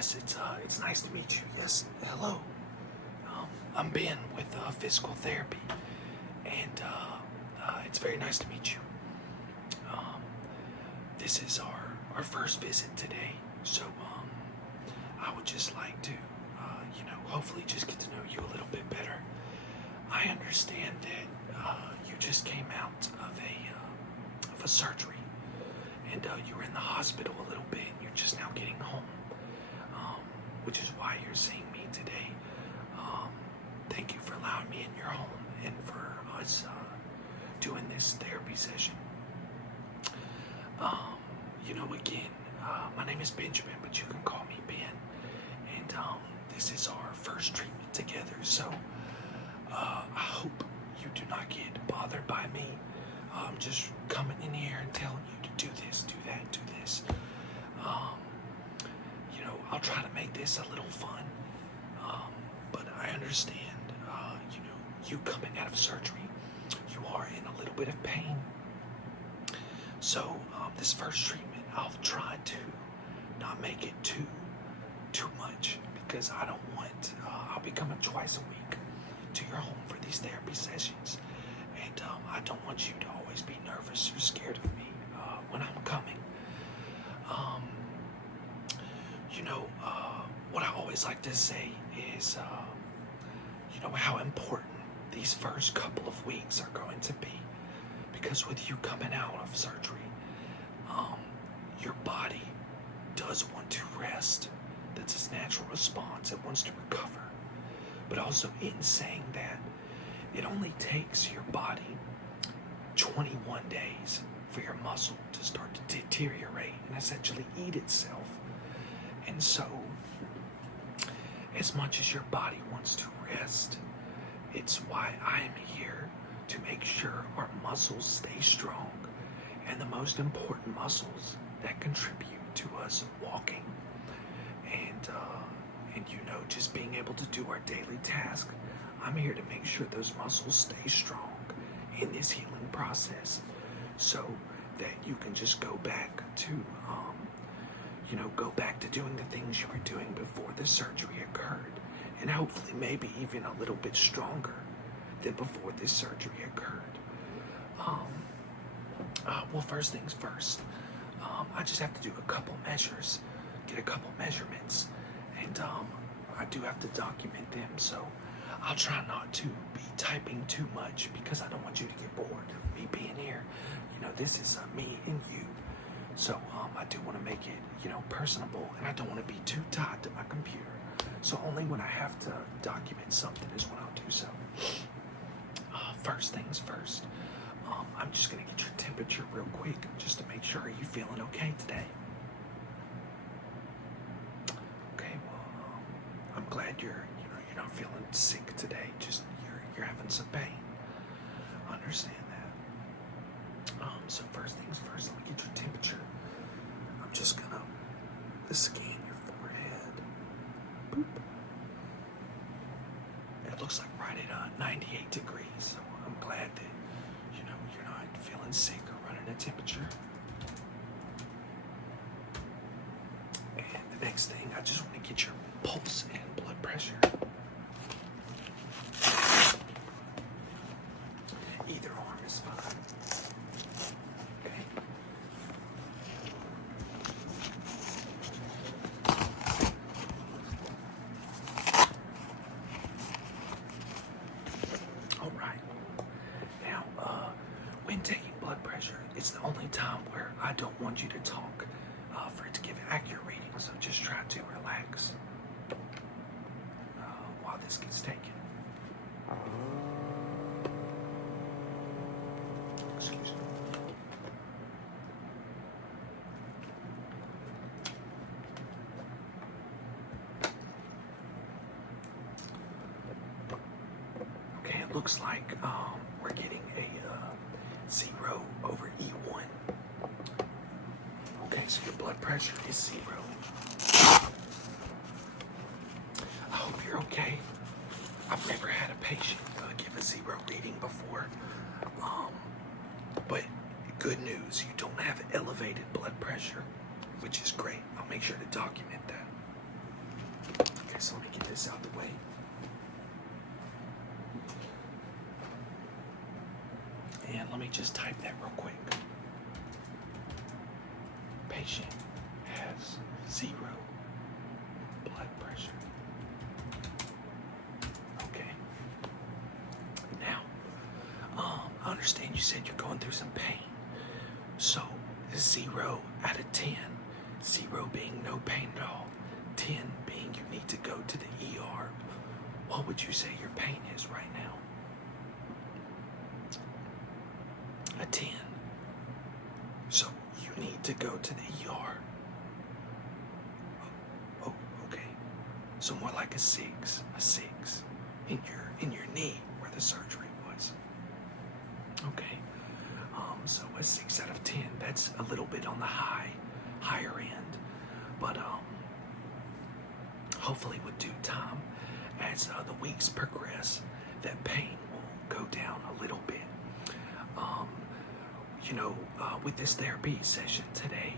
Yes, it's nice to meet you. Yes, hello. I'm Ben with physical therapy, and it's very nice to meet you. Um, this is our first visit today, so I would just like to, hopefully just get to know you a little bit better. I understand that you just came out of a surgery, and you were in the hospital a little bit, and you're just now getting home, which is why you're seeing me today. Thank you for allowing me in your home and for us doing this therapy session. Again, my name is Benjamin, but you can call me Ben, and this is our first treatment together, so I hope you do not get bothered by me. I'm just coming in here and telling you to do this, do that, do this. I'll try to make this a little fun, but I understand, you coming out of surgery, you are in a little bit of pain. So this first treatment, I'll try to not make it too much, because I don't want, I'll be coming twice a week to your home for these therapy sessions, and I don't want you to always be nervous or scared of me when I'm coming. What I always like to say is, how important these first couple of weeks are going to be, because with you coming out of surgery, your body does want to rest. That's its natural response. It wants to recover. But also, in saying that, it only takes your body 21 days for your muscle to start to deteriorate and essentially eat itself. And so, as much as your body wants to rest, it's why I am here to make sure our muscles stay strong, and the most important muscles that contribute to us walking and just being able to do our daily task. I'm here to make sure those muscles stay strong in this healing process, so that you can just go back to doing the things you were doing before the surgery occurred, and hopefully maybe even a little bit stronger than before this surgery occurred. Well, first things first, I just have to do a couple measures, get a couple measurements, and I do have to document them, so I'll try not to be typing too much, because I don't want you to get bored of me being here. This is me and you. So I do want to make it, personable, and I don't want to be too tied to my computer. So only when I have to document something is when I'll do so. First things first, I'm just going to get your temperature real quick, just to make sure you're feeling okay today. Okay, well, I'm glad you're not feeling sick today. Just you're having some pain. I understand that. So first things first, let me get your temperature. I'm just gonna scan your forehead. Boop. It looks like right at 98 degrees. So I'm glad that you're not feeling sick or running a temperature. And the next thing, I just want to get your pulse and blood pressure. Either arm is fine. Okay. All right. Now, when taking blood pressure, it's the only time where I don't want you to talk for it to give accurate readings. So just try to relax while this gets taken. Excuse me. Okay, it looks like we're getting a 0 over E1. Okay, so your blood pressure is 0. I hope you're okay. I've never had a patient give a 0 reading before. But good news, you don't have elevated blood pressure, which is great. I'll make sure to document that. Okay, so let me get this out the way. And let me just type that real quick. Patient has 0 blood pressure. Okay. Now, I understand you said you're going through some pain. So, 0 out of 10, 0 being no pain at all, 10 being you need to go to the ER, what would you say your pain is right now? A 10. So you need to go to the ER. Oh, okay. So more like a 6 in your knee where the surgery was. Okay. So a 6 out of 10. That's a little bit on the higher end, but hopefully with due time, as the weeks progress, that pain will go down a little bit. With this therapy session today,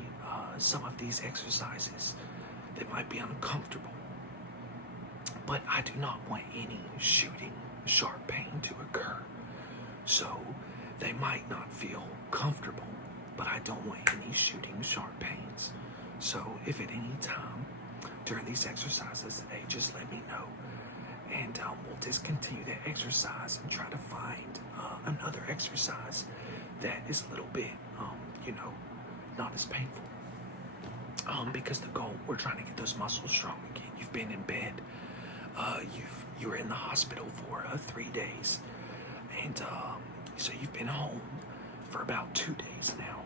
some of these exercises, they might be uncomfortable, but I do not want any shooting sharp pain to occur. So they might not feel comfortable, but I don't want any shooting sharp pains. So if at any time during these exercises today, just let me know, and we'll discontinue the exercise and try to find another exercise that is a little bit, not as painful. Because the goal, we're trying to get those muscles strong again. You've been in bed. You were in the hospital for 3 days, and so you've been home for about 2 days now,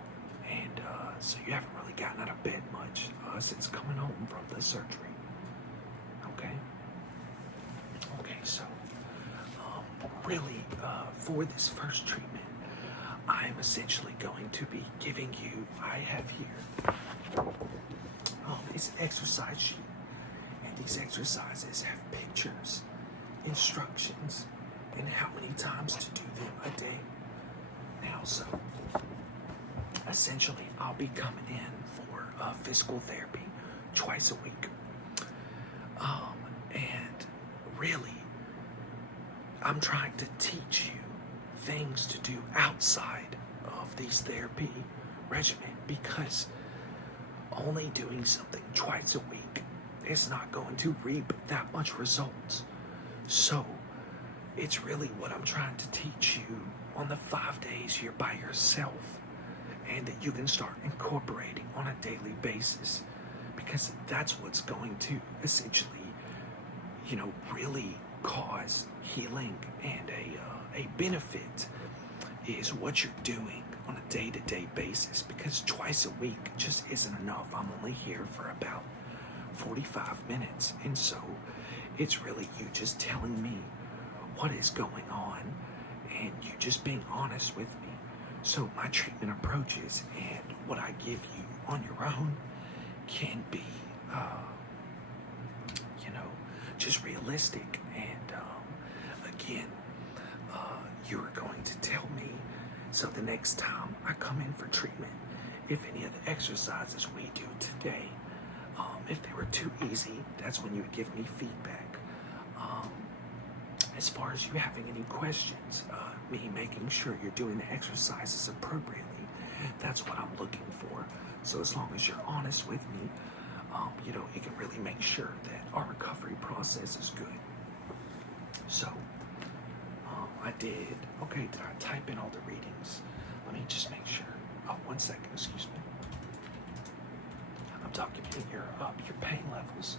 and so you haven't really gotten out of bed much since coming home from the surgery. Okay. So really, for this first treatment, I'm essentially going to be giving you, I have here, this exercise sheet, and these exercises have pictures, instructions, and how many times to do them a day. Now, so essentially, I'll be coming in for physical therapy twice a week, and really, I'm trying to teach you things to do outside of these therapy regimen, because only doing something twice a week is not going to reap that much results. So it's really what I'm trying to teach you on the 5 days you're by yourself, and that you can start incorporating on a daily basis, because that's what's going to essentially, really cause healing, and a benefit is what you're doing on a day-to-day basis, because twice a week just isn't enough. I'm only here for about 45 minutes, and so it's really you just telling me what is going on, and you just being honest with me. So my treatment approaches and what I give you on your own can be just realistic, and again, you're going to tell me, so the next time I come in for treatment, if any of the exercises we do today, if they were too easy, that's when you would give me feedback. As far as you having any questions, me making sure you're doing the exercises appropriately, that's what I'm looking for. So as long as you're honest with me, it can really make sure that our recovery process is good. So did I type in all the readings? Let me just make sure. Oh, 1 second, excuse me. I'm documenting your pain levels.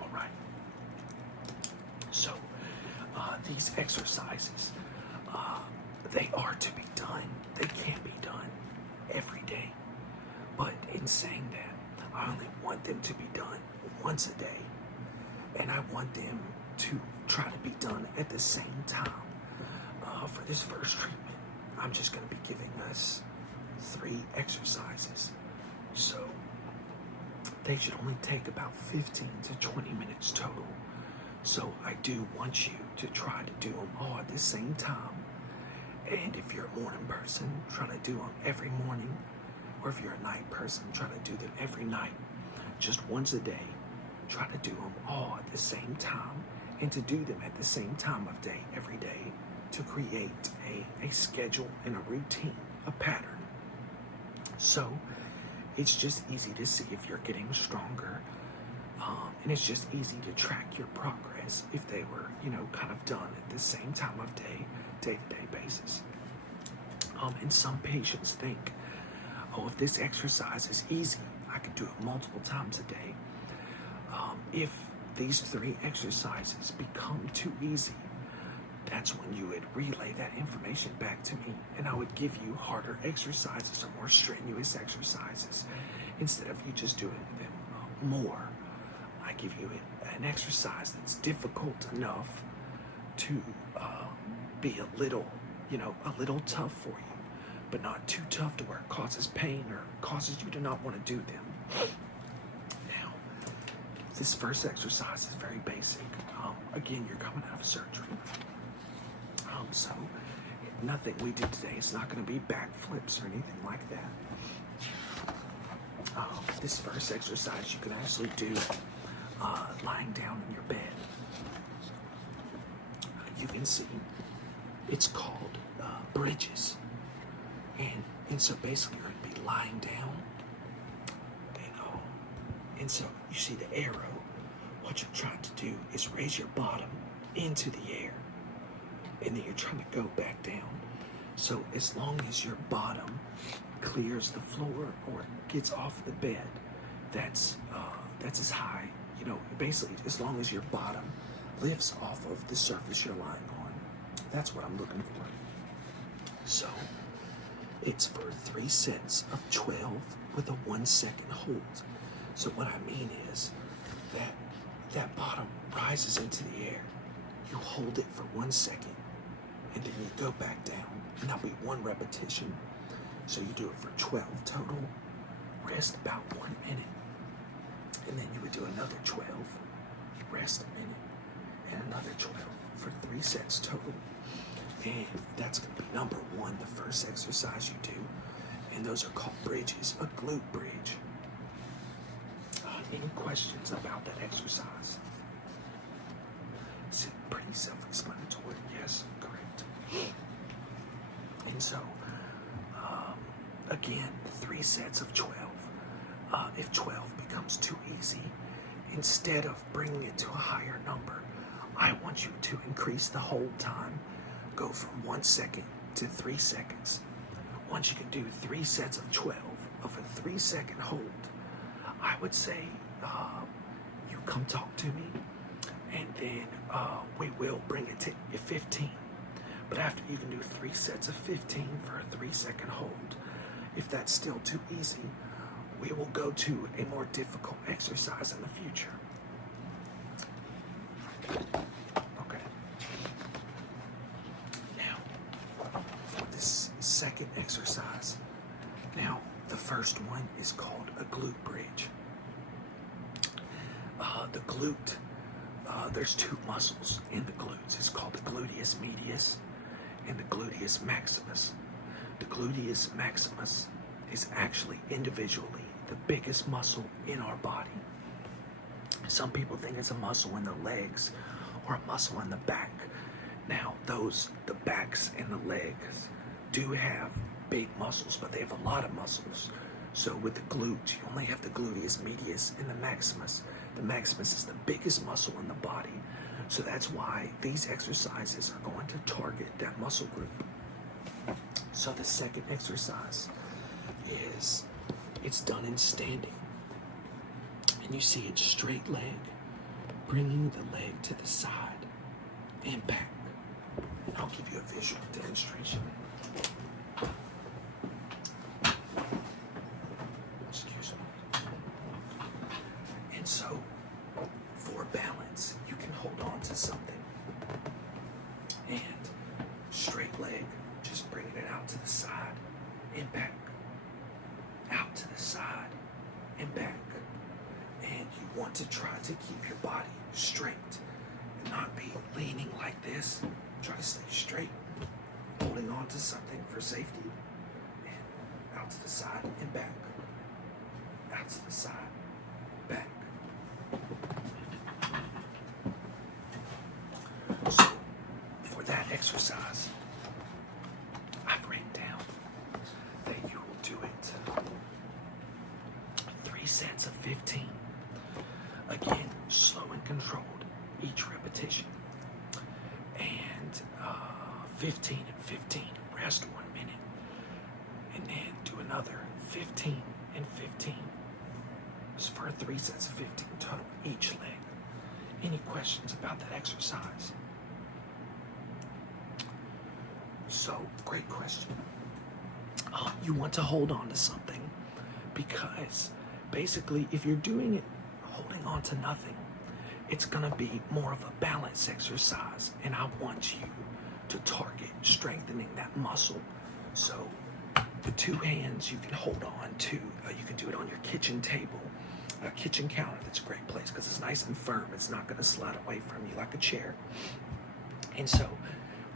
All right. So these exercises, they are to be done. They can be done every day. But in saying that, I only want them to be done once a day. And I want them to try to be done at the same time. For this first treatment, I'm just going to be giving us 3 exercises. So they should only take about 15 to 20 minutes total. So I do want you to try to do them all at the same time. And if you're a morning person, try to do them every morning. Or if you're a night person, try to do them every night. Just once a day. Try to do them all at the same time. And to do them at the same time of day every day to create a schedule and a routine, a pattern. So it's just easy to see if you're getting stronger. And it's just easy to track your progress if they were, kind of done at the same time of day, day-to-day basis. And some patients think, oh, if this exercise is easy, I can do it multiple times a day. If these 3 exercises become too easy, that's when you would relay that information back to me, and I would give you harder exercises or more strenuous exercises instead of you just doing them more. I give you an exercise that's difficult enough to be a little tough for you, but not too tough to where it causes pain or causes you to not want to do them. Now, this first exercise is very basic. Again, you're coming out of surgery. So nothing we did today is not going to be backflips or anything like that. This first exercise you can actually do lying down in your bed. You can see it's called bridges. And so basically you're going to be lying down. And so you see the arrow. What you're trying to do is raise your bottom into the air. And then you're trying to go back down. So as long as your bottom clears the floor or gets off the bed, that's as high, basically as long as your bottom lifts off of the surface you're lying on. That's what I'm looking for. So it's for 3 sets of 12 with a 1 second hold. So what I mean is that bottom rises into the air. You hold it for 1 second. And then you go back down, and that'll be 1 repetition. So you do it for 12 total, rest about 1 minute, and then you would do another 12, rest a minute, and another 12 for 3 sets total. And that's going to be number 1, the first exercise you do, and those are called bridges, a glute bridge. Any questions about that exercise? It's pretty self-explanatory, yes, correct. And so, again, 3 sets of 12. If 12 becomes too easy, instead of bringing it to a higher number, I want you to increase the hold time. Go from 1 second to 3 seconds. Once you can do 3 sets of 12 of a 3 second hold, I would say you come talk to me, and then we will bring it to 15. But after you can do 3 sets of 15 for a 3 second hold, if that's still too easy, we will go to a more difficult exercise in the future. Okay. Now, for this second exercise, the first one is called a glute bridge. The glute, there's 2 muscles in the glutes. It's called the gluteus medius and the gluteus maximus. The gluteus maximus is actually individually the biggest muscle in our body. Some people think it's a muscle in the legs or a muscle in the back. Now, the backs and the legs do have big muscles, but they have a lot of muscles. So with the glute, you only have the gluteus medius and the maximus. The maximus is the biggest muscle in the body. So that's why these exercises are going to target that muscle group. So the second exercise is, it's done in standing. And you see it's straight leg, bringing the leg to the side and back. And I'll give you a visual demonstration. Excuse me. And so, for balance, you can hold on to something. And straight leg, just bringing it out to the side and back. Out to the side and back. And you want to try to keep your body straight and not be leaning like this. Try to stay straight, holding on onto something for safety. And out to the side and back. Out to the side, back. So, for that exercise, I've written down that you will do it 3 sets of 15. Again, slow and controlled each repetition. And 15 and 15, rest 1 minute. And then do another 15 and 15. It's for 3 sets of 15 total each leg. Any questions about that exercise? So, great question. You want to hold on to something because basically if you're doing it holding on to nothing, it's going to be more of a balance exercise, and I want you to target strengthening that muscle. So with 2 hands you can hold on to, you can do it on your kitchen table, a kitchen counter. That's a great place because it's nice and firm. It's not going to slide away from you like a chair. And so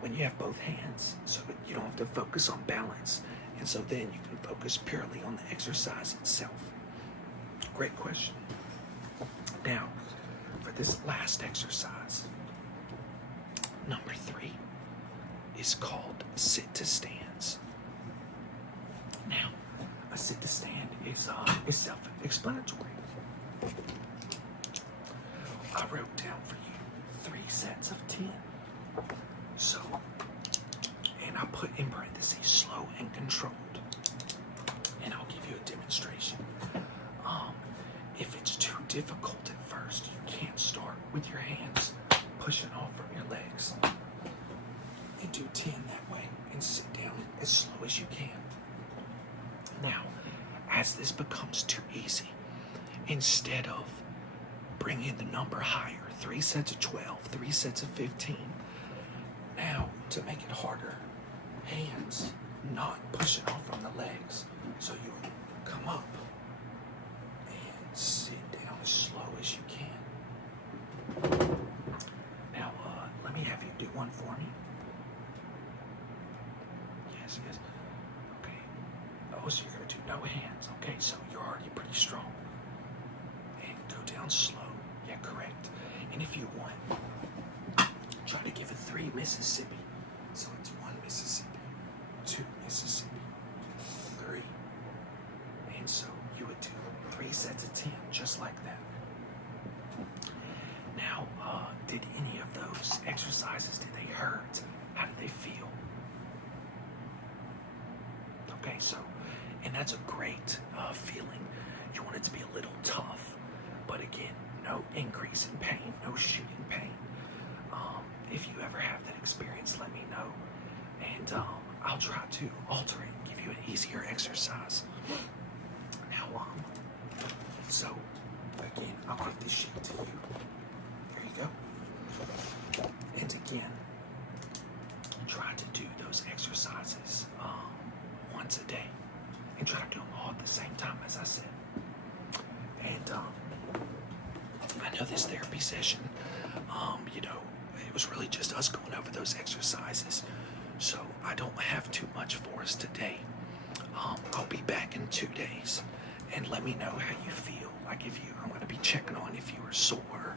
when you have both hands, so you don't have to focus on balance, and so then you can focus purely on the exercise itself. Great question. Now, for this last exercise, number 3 is called sit to stands. Now, a sit to stand is self-explanatory. I wrote down for you 3 sets of 10. So, and I put in parentheses slow and controlled. And I'll give you a demonstration. If it's too difficult at first, you can't start with your hands pushing off from your legs. And do 10 that way and sit down as slow as you can. Now, as this becomes too easy, instead of bringing the number higher, 3 sets of 12, 3 sets of 15, now to make it harder, hands not pushing off from the legs. So you come up and sit down as slow as you can. Now, let me have you do one for me. Yes. Okay. Oh, so you're going to do no hands. Okay, so you're already pretty strong. And go down slow. Yeah, correct. And if you want, try to give it 3 Mississippi. So it's 1 Mississippi, 2 Mississippi, 3. And so you would do 3 sets of 10, just like that. Now, did any of those exercises, did they hurt? How did they feel? Okay, so, and that's a great feeling. You want it to be a little tough, but again, no increase in pain, no shooting pain. If you ever have that experience, let me know, and I'll try to alter it and give you an easier exercise. Now, so again, I'll give this sheet to you. There you go. And again, try to do those exercises once a day, and try to do them all at the same time, as I said. And I know this therapy session, it was really just us going over those exercises, so I don't have too much for us today. I'll be back in 2 days, and let me know how you feel. Like I'm going to be checking on if you were sore,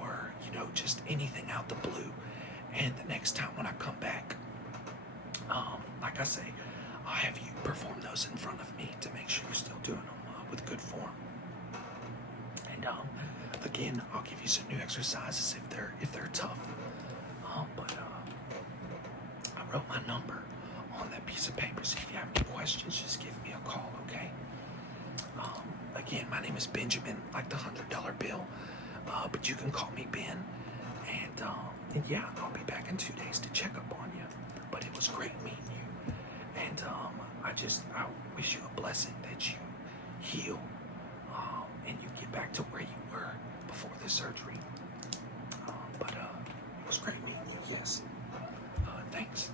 or just anything out the blue. And the next time when I come back, like I say, I'll have you perform those in front of me to make sure you're still doing them with good form. And again, I'll give you some new exercises if they're tough. But I wrote my number on that piece of paper, so if you have any questions, just give me a call, okay? Again, my name is Benjamin, like the $100 bill, but you can call me Ben. And yeah, I'll be back in 2 days to check up on you. But it was great meeting you, and I wish you a blessing that you heal, and you get back to where you were before the surgery. But it was great meeting you. Yes. Thanks.